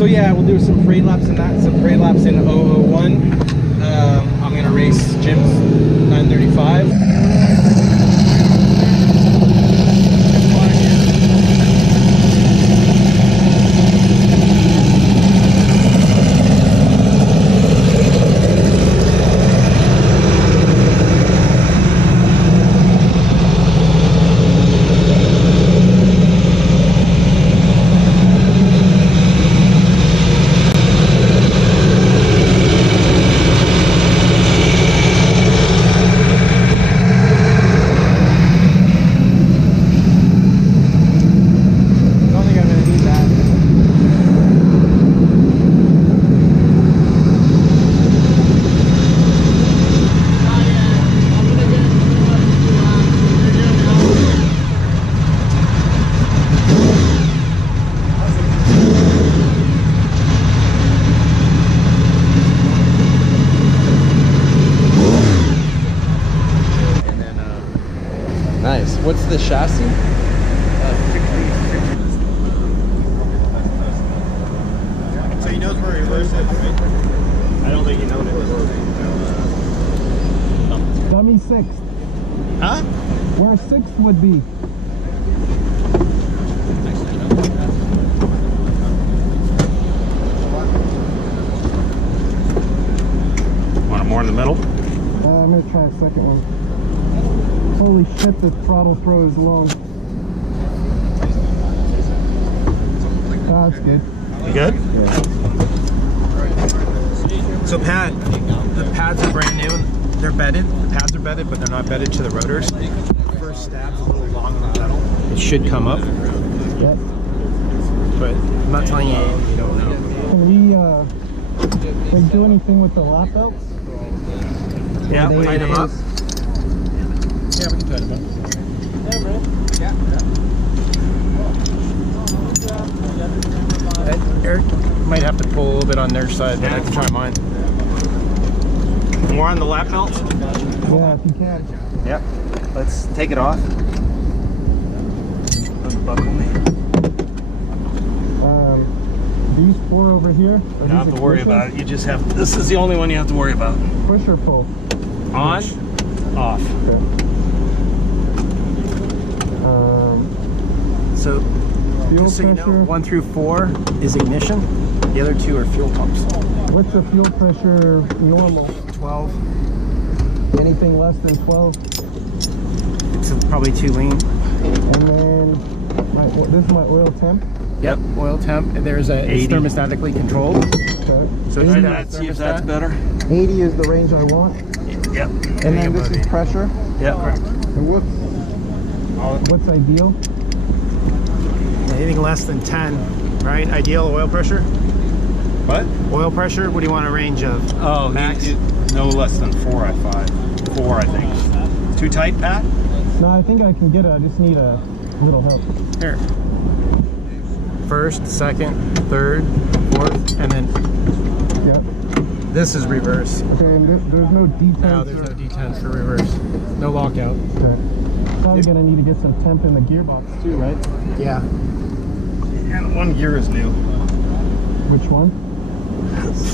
So yeah, we'll do some parade laps in that, some parade laps in 001. I'm gonna race Jim's 935. Nice. What's the chassis? So he knows where reverse is, right? I don't think he knows it. Dummy 6th. Huh? Where 6th would be. Want it more in the middle? I'm gonna try a second one. Holy shit, the throttle throw is long. That's good. You good? Yeah. So Pat, the pads are brand new. They're bedded. The pads are bedded, but they're not bedded to the rotors. First stab's a little long on the pedal. It should come up. Yep. But I'm not telling you you don't know. Can we do anything with the lap belts? Yeah, They- tighten them up. Yeah, we can tighten them up. Yeah, bro. Yeah. Eric might have to pull a little bit on their side, but I can try mine. More on the lap belt? Yeah, if you can. Yep. Let's take it off. Unbuckle me. These 4 over here. You don't have to worry about it. You just have, this is the only one you have to worry about. Push or pull? On, off. Okay. So, Fuel just so you know, pressure. 1 through 4 is ignition. The other 2 are fuel pumps. What's the fuel pressure normal? 12. Anything less than 12? It's probably too lean. And then this is my oil temp. Yep. Oil temp. And there's a it's thermostatically controlled. Okay. So try that. See if that's better. 80 is the range I want. Yep. And then this is pressure. Yep. And what's ideal? Anything less than 10, right? Ideal oil pressure? What? Oil pressure, what do you want a range of? Oh, max? No less than 4, I think. 4, I think. Too tight, Pat? No, I think I can get it. I just need a little help. Here. First, second, third, fourth, and then Yep. this is reverse. Okay, and there's no D10s. No, there's no D10s for reverse. No lockout. Okay. Probably gonna need to get some temp in the gearbox too, right? Yeah. And 1 gear is new. Which one?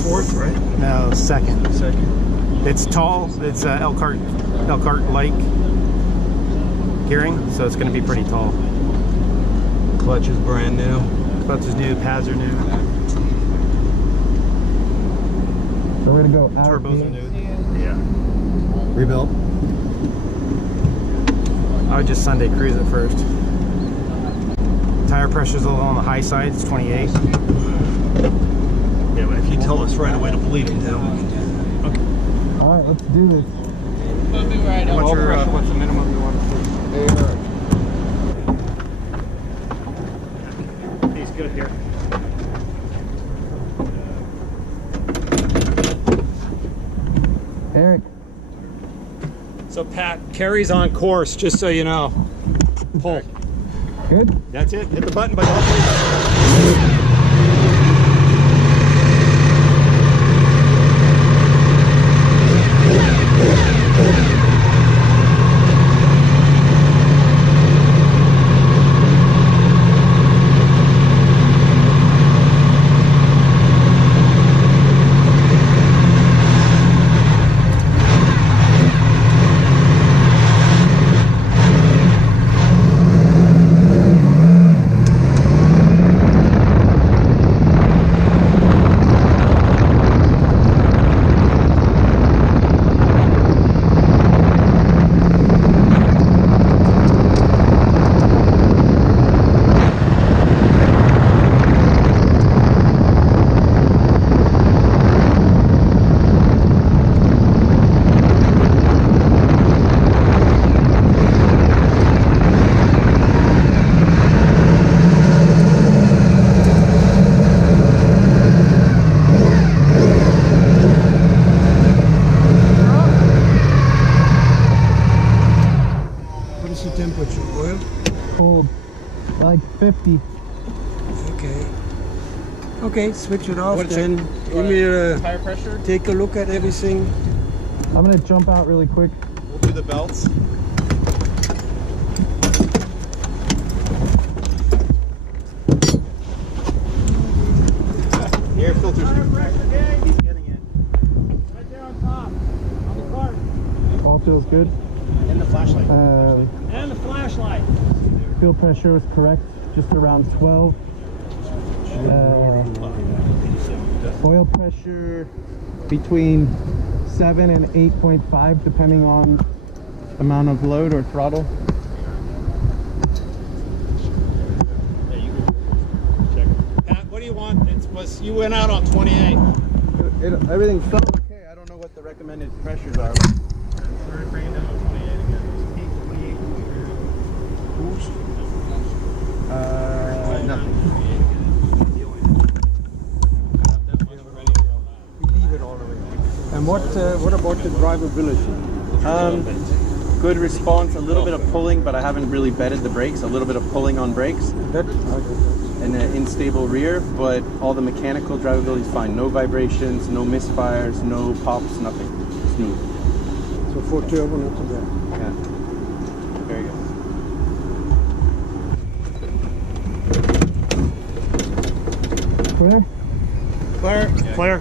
Fourth, right? No, second. Second. It's tall. It's Elkhart like gearing, so it's going to be pretty tall. Clutch is brand new. Clutch is new. Pads are new. So we're gonna go out. Turbos are new. Yeah. Rebuilt? I would just Sunday cruise it first. Tire pressure's a little on the high side. It's 28. Yeah, but if you tell us right away to believe in them. Okay. All right, let's do this. What's the minimum you want to see? He's good here. Eric. So Pat, Kerry's on course, just so you know. Pull. Good? That's it. Hit the button, buddy. Okay, switch it off. What is Then give me a Tire pressure? take a look at everything. I'm gonna jump out really quick. We'll do the belts. Air filters. He's getting it. Right there on top. On the cart. All feels good. And the flashlight. And the flashlight. Fuel pressure was correct, just around 12. Oil pressure between 7 and 8.5, depending on amount of load or throttle. Yeah, you can check it. Pat, what do you want? You went out on 28. Everything felt okay. I don't know what the recommended pressures are. Bring it down to 28 again. 28. Nothing. Leave it all the way. And what about the drivability? Good response, a little bit of pulling, but I haven't really bedded the brakes. A little bit of pulling on brakes That and an unstable rear, but all the mechanical drivability is fine. No vibrations, no misfires, no pops, nothing. Smooth. so for turbo not too bad. Yeah. Very good. Clear? Clear.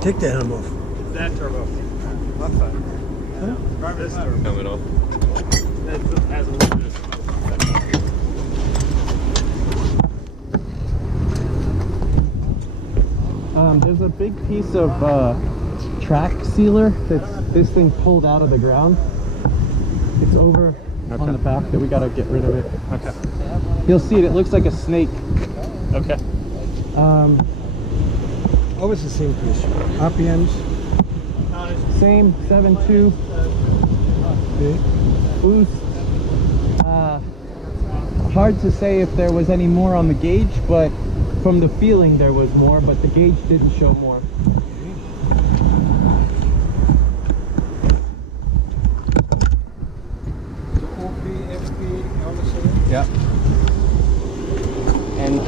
Take the helm off. That turbo. Left side. Huh? This turbo. Coming off. That has a little bit of smoke. There's a big piece of track sealer that's this thing pulled out of the ground. It's over on the back that we gotta get rid of it. Okay. You'll see it. It looks like a snake. Okay. Always the same question. RPMs. Same 7.2 Okay. boost. Hard to say if there was any more on the gauge, but from the feeling there was more, but the gauge didn't show more. So OP, FP, all the same? Yeah. And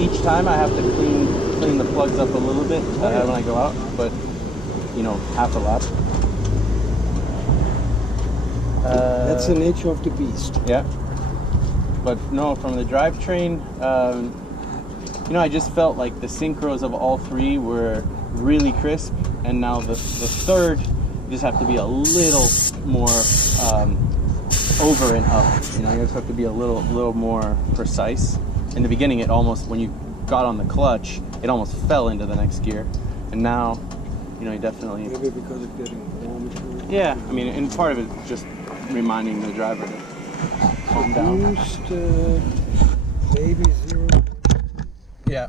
each time I have to clean the plugs up a little bit when I go out, but you know, half a lap. That's the nature of the beast. Yeah. But no, from the drivetrain, you know, I just felt like the synchros of all three were really crisp, and now the third, you just have to be a little more over and up. You know, you just have to be a little more precise. In the beginning, it almost, when you got on the clutch, it almost fell into the next gear, and now, you know, you definitely. Maybe because of getting warm. Yeah, I mean, and part of it is just reminding the driver to calm down. Boost, maybe 0. Yeah.